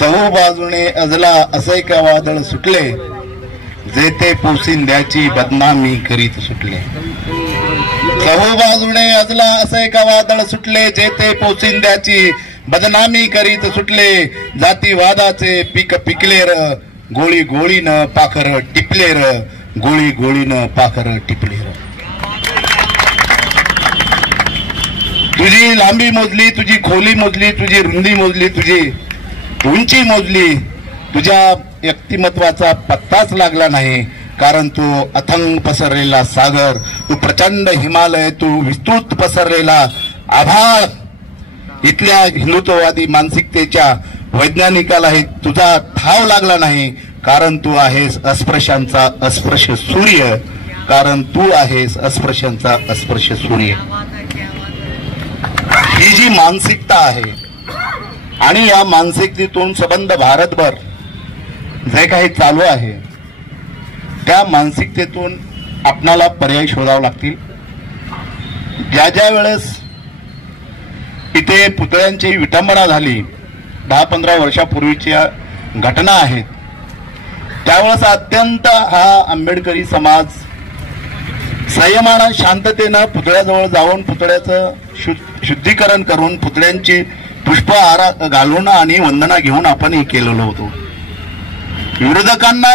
चहूबाजूने अजला असे का वादळ सुटले, जेते पोसिंद्याची बदनामी करीत सुटले. चहूबाजूने अजला असे का वादळ सुटले, जेते पोसिंद्याची बदनामी करीत सुटले. जातीवादाचे पीक पिकले र, गोळी गोळीनं पाखर टिपले र, गोळी गोळीनं पाखर टिपले र. तुझी लांबी मोजली, तुझी खोली मोजली, तुझी रुंदी मोजली, तुझी उंची मोजली, तुझ्या व्यक्तिमत्वाचा पत्ताच लागला नाही. कारण तू अथंग पसरलेला सागर, तू प्रचंड हिमालय, तू विस्तृत पसरलेला आभाळ. इथल्या हिंदुत्ववादी मानसिकतेच्या वैज्ञानिकालाही तुझा ठाव लागला नाही. कारण तू आहेस अस्पृश्यांचा अस्पृश्य सूर्य, कारण तू आहेस अस्पृश्यांचा अस्पृश्य सूर्य. ही जी मानसिकता आहे आणि या मानसिकतेतून संबंध भारतभर जे काही चालू आहे, त्या मानसिकतेतून आपणाला पर्याय शोधावे लागतील. ज्या ज्या वेळेस इथे पुतळ्यांची विटंबना झाली, 10-15 वर्षापूर्वीच्या घटना आहेत, त्यावेळेस अत्यंत हा आंबेडकरी समाज संयमानं शांततेनं पुतळ्याजवळ जाऊन पुतळ्याचं शुद्धीकरण करून पुतळ्यांची पुष्पहार घालून आणि वंदना घेऊन आपण हे केलेलं होतं. विरोधकांना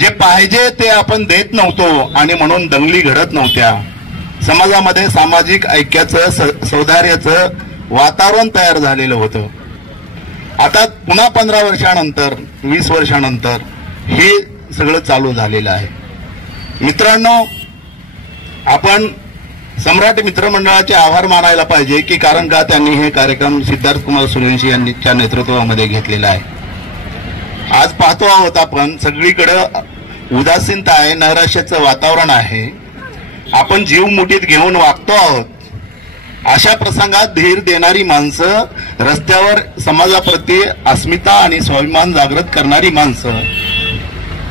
जे पाहिजे ते आपण देत नव्हतो आणि म्हणून दंगली घडत नव्हत्या. समाजामध्ये सामाजिक ऐक्याचं सौहार्दाचं वातावरण तयार झालेलं होतं. आता पुन्हा 15 वर्षानंतर 20 वर्षानंतर हे सगळं चालू झालेलं आहे. मित्रांनो, आपण सम्राट मित्रमंडळाचे आभार मानायला पाहिजे की कारण का त्यांनी हे कार्यक्रम सिद्धार्थ कुमार सूर्यवंशी यांच्या नेतृत्वामध्ये घेतलेला आहे. आज पाहतो आहोत आपण सगळीकडे उदासीनता आहे, नैराश्याचं वातावरण आहे. आपण जीव मुठीत घेऊन वागतो आहोत. अशा प्रसंगात धीर देणारी माणसं, रस्त्यावर समाजाप्रती अस्मिता आणि स्वाभिमान जागृत करणारी माणसं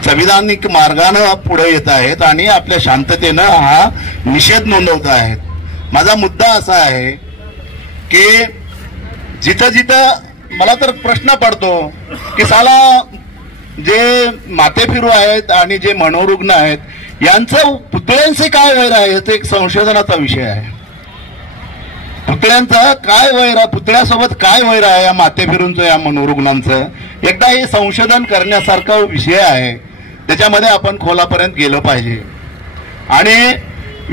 संविधानिक मार्गाने पुढे येत आहेत आणि आपल्या शांततेनं हा निषेध नोंदवत आहेत. माझा मुद्दा असा आहे की जिथं जिथं मला तर प्रश्न पडतो की साला जे माते फिरू आहेत आणि जे मनोरुग्ण आहेत यांचं पुतळ्यांचे काय वैर आहे, ते एक संशोधनाचा विषय आहे. पुतळ्यांचा काय वैर, पुतळ्यासोबत काय वैर आहे या माते फिरूंचं, या मनोरुग्णांचं, एकदा हे संशोधन करण्यासारखा विषय आहे. त्याच्यामध्ये आपण खोलापर्यंत गेलं पाहिजे. आणि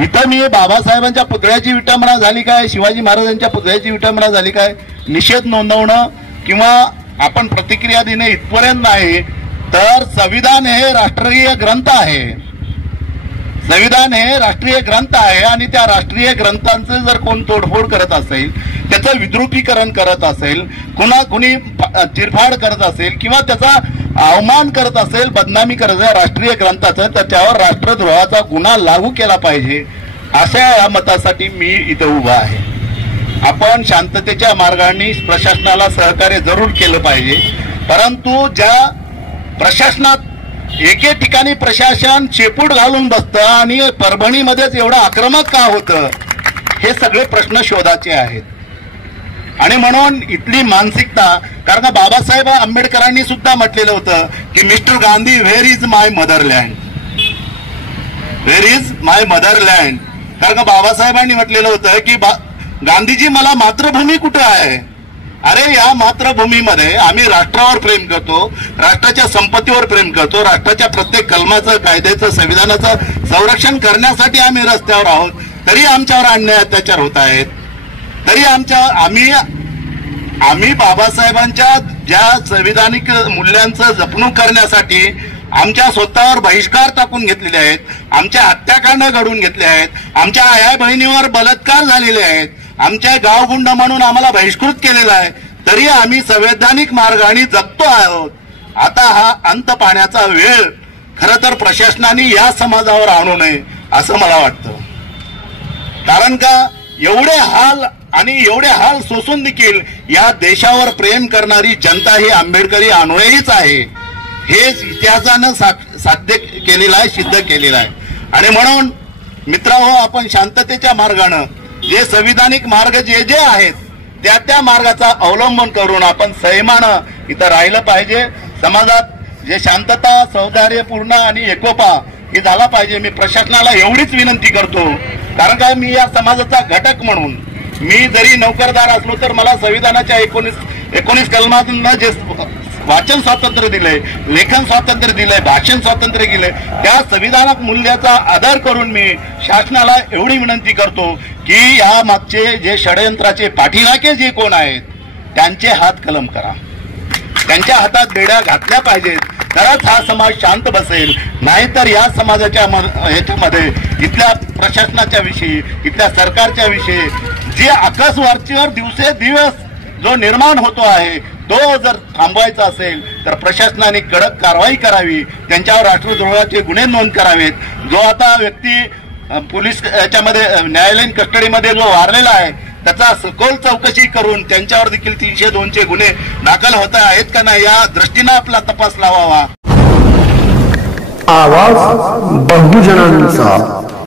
इथं मी बाबासाहेबांच्या पुतळ्याची विटंबना झाली काय, शिवाजी महाराजांच्या पुतळ्याची विटंबना झाली काय, निषेध नोंदवणं किंवा आपण प्रतिक्रिया देणे इथपर्यंत नाही. तर संविधान हे राष्ट्रीय ग्रंथ आहे. संविधान हे राष्ट्रीय ग्रंथ आहे आणि त्या राष्ट्रीय ग्रंथांचं जर कोण तोडफोड करत असेल, त्याचं विद्रुपीकरण करत असेल, कुणी चिरफाड करत असेल किंवा त्याचा अवमान करत असेल, बदनामी करत असेल राष्ट्रीय ग्रंथाचं, त्याच्यावर राष्ट्रद्रोहाचा गुन्हा लागू केला पाहिजे. अशा या मतासाठी मी इथं उभा आहे. आपण शांततेच्या मार्गाने प्रशासनाला सहकार्य जरूर केलं पाहिजे. परंतु ज्या प्रशासनात एके ठिकाणी प्रशासन शेपूट घालून बसतं आणि परभणीमध्येच एवढं आक्रमक का होतं, हे सगळे प्रश्न शोधाचे आहेत. आणि म्हणून इथली मानसिकता, कारण का बाबासाहेब आंबेडकरांनी सुद्धा म्हटलेलं होतं की mister Gandhi where is my motherland, where is my motherland. कारण का बाबासाहेबांनी म्हटलेलं होतं की गांधीजी मला मातृभूमी कुठं आहे. अरे या मातृभूमीमध्ये आम्ही राष्ट्रावर प्रेम करतो, राष्ट्राच्या संपत्तीवर प्रेम करतो, राष्ट्राच्या प्रत्येक कलमाचं, कायद्याचं, संविधानाचं संरक्षण करण्यासाठी आम्ही रस्त्यावर आहोत. तरी आमच्यावर अन्याय अत्याचार होत आहेत. तरी आम्ही बाबासाहेबांच्या ज्या संविधानिक मूल्यांचं जपणूक करण्यासाठी आमच्या स्वतःवर बहिष्कार टाकून घेतलेले आहेत, आमच्या हत्याकांड घडून घेतले आहेत, आमच्या आया बहिणीवर बलात्कार झालेले आहेत, आमच्या गावगुंड म्हणून आम्हाला बहिष्कृत केलेला आहे, तरी आम्ही संवैधानिक मार्गाने जगतो आहोत. आता हा अंत पाहण्याचा वेळ खरं तर प्रशासनाने या समाजावर आणू नये असं मला वाटतं. कारण का एवढे हाल आणि एवढे हाल सोसून देखील या देशावर प्रेम करणारी जनता ही आंबेडकरी अनुयायीच आहे. हे इतिहासानं साध्य केलेलं आहे, सिद्ध केलेलं आहे. आणि म्हणून मित्रांनो, आपण शांततेच्या मार्गानं जे संविधानिक मार्ग जे जे आहेत त्या मार्गाचा अवलंबन करून आपण संयमानं इथं राहिलं पाहिजे. समाजात जे शांतता, सौहार्दपूर्ण आणि एकोपा हे झाला पाहिजे. मी प्रशासनाला एवढीच विनंती करतो, कारण का मी या समाजाचा घटक म्हणून, मी जरी नोकरदार असलो तर मला संविधानाच्या 19 कलमांना जे वाचन स्वातंत्र्य दिलंय, लेखन स्वातंत्र्य दिलंय, भाषण स्वातंत्र्य दिलंय, त्या संविधानिक मूल्याचा आदर करून मी शासनाला एवढी विनंती करतो की या मागचे जे षडयंत्राचे पाठीराखे जे कोण आहेत त्यांचे हात कलम करा, त्यांच्या हातात बेड्या घातल्या पाहिजेत, तरच हा समाज शांत बसेल. नाहीतर या समाजाच्या ह्याच्यामध्ये इथल्या प्रशासनाच्या विषयी, इथल्या सरकारच्या विषयी जे आकाशवारचीवर दिवसेदिवस जो निर्माण होतो आहे तो जर थांबवायचा असेल तर प्रशासनाने कडक कारवाई करावी, त्यांच्यावर राष्ट्रद्रोहाचे गुन्हे नोंद करावेत. जो आता व्यक्ती पोलीस याच्यामध्ये न्यायालयीन कस्टडीमध्ये जो वारलेला आहे त्याचा सखोल चौकशी करून त्यांच्यावर देखील 302चे गुन्हे दाखल होत आहेत का नाही या दृष्टीनं आपला तपास लावावा. आवाज बहुजनांचा.